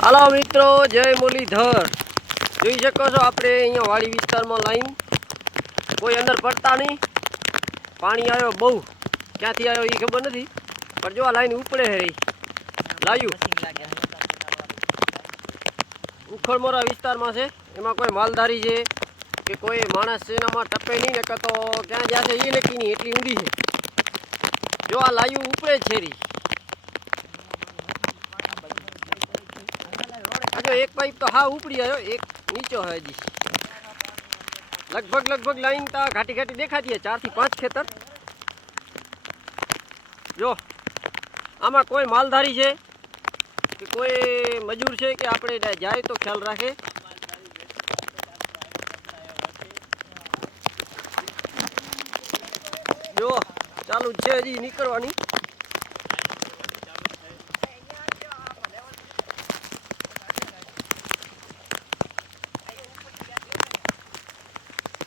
હાલો મિત્રો, જય મુરલીધર. જોઈ શકો છો આપણે અહીંયા વાડી વિસ્તારમાં લાઈન. કોઈ અંદર પડતા નહીં. પાણી આવ્યો બહુ. ક્યાંથી આવ્યો એ ખબર નથી. પણ જો આ લાઈન ઉપડે હે લાયું ઉખડમોરા વિસ્તારમાં છે. એમાં કોઈ માલધારી છે કે કોઈ માણસ છે એનામાં ટપે નહીં ને તો ક્યાં જશે એ નક્કી નહીં એટલી ઊંડી છે. જો આ લાયું ઉપડે છે રી જો એક પાઇપ તો હા ઉપડી આવ્યો, એક નીચો હજી. લગભગ લગભગ લાઈન તો ઘાટી ઘાટી દેખાતી ચાર ચારથી પાંચ ખેતર. જો, આમાં કોઈ માલધારી છે કે કોઈ મજૂર છે કે આપણે જાય તો ખ્યાલ રાખે? જો, ચાલુ છે હજી નીકળવાની.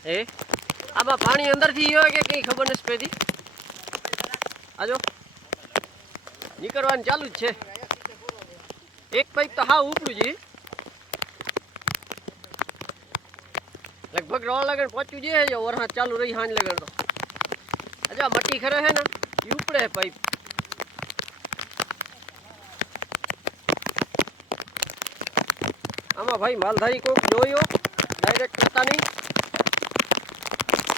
એ આમાં પાણી અંદરથી હોય કે કંઈ ખબર નથી પડતી? આજો નીકળવાનું ચાલુ જ છે. એક પાઇપ તો હા ઉપડું છે. લગભગ રોડ લગન પહોંચ્યું છે વરસાદ ચાલુ રહી હાંજ લગન તો. આજે મટી ખરે છે ને એ ઉપડે પાઇપ આમાં ભાઈ માલધારી કોક જોયો ડાયરેક્ટ કરતા નહીં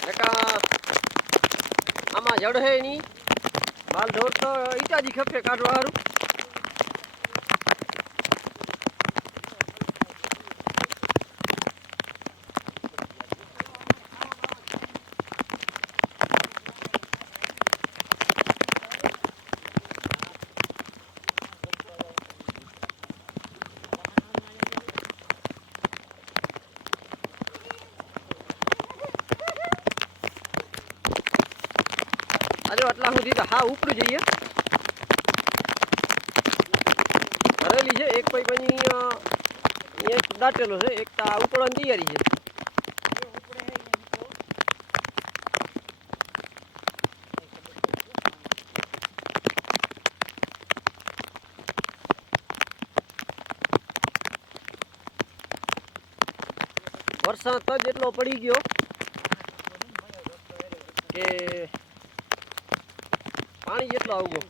નકા આમાં જડ હે નહીં માલ ઢોર તો ઈટાજી ખપે કાઢવા સારું આજે એટલા સુધી તો હા ઉપડું જઈએ. ભરેલી છે, એક પૈ પછી એક દાટેલો છે, એક તા ઉપડવાની તૈયારી છે. વરસાદ જ એટલો પડી ગયો કે પાણી જેટલો આવગો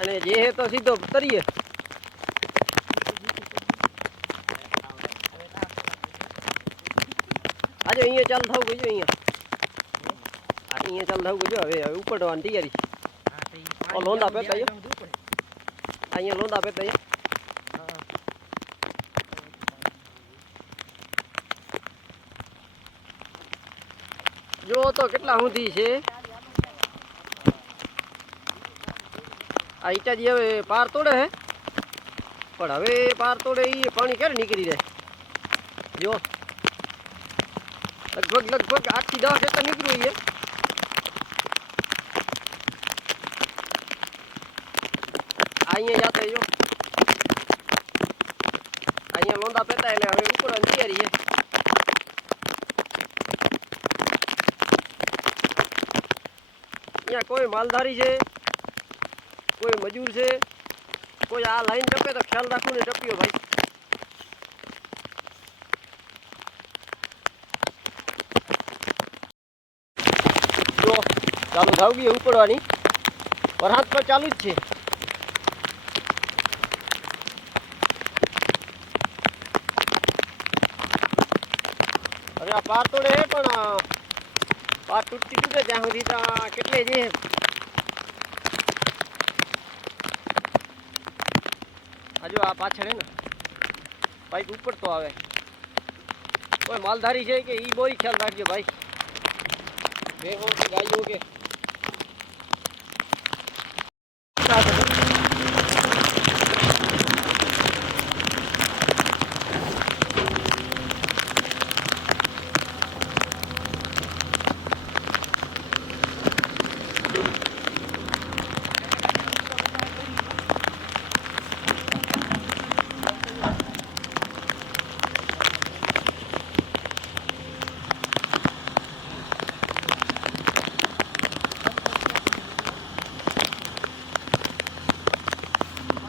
અને જે હે તો સીધો તરીએ. આજે અહીંયા ચાલ થવું ગયું અહીંયા. અહીંયા ચાલ થવું ગયું હવે હવે ઉપડવાની તૈયારી. લોંદા પેતા અહીંયા લોંદા પેતા જો તો કેટલા સુધી છે. આ ઈટાજી હવે પાર તોડે હે. પણ હવે પાર તોડે એ પાણી ક્યારે નીકળી જાય જો લગભગ લગભગ આઠથી દસ ખેતર નીકળ્યું એ અહીંયા જાતો જો અહીંયા લોંદા પેતા એટલે હવે ઉપડવાની તૈયારી છે અહીંયા કોઈ માલધારી છે, કોઈ મજૂર છે, કોઈ આ લાઈન ટપે તો ખ્યાલ રાખવું ને ટપ્યો ભાઈ. તો ચાલુ ધાવગી ઉપડવાની. વરસાદ તો ચાલુ જ છે. અરે આ પાર તોડે પણ आ टूटी तो ना। पाइप ऊपर तो आवे। कोई मालधारी है कि, ई बोई ख्याल रखिए भाई। देखो गाय हो गए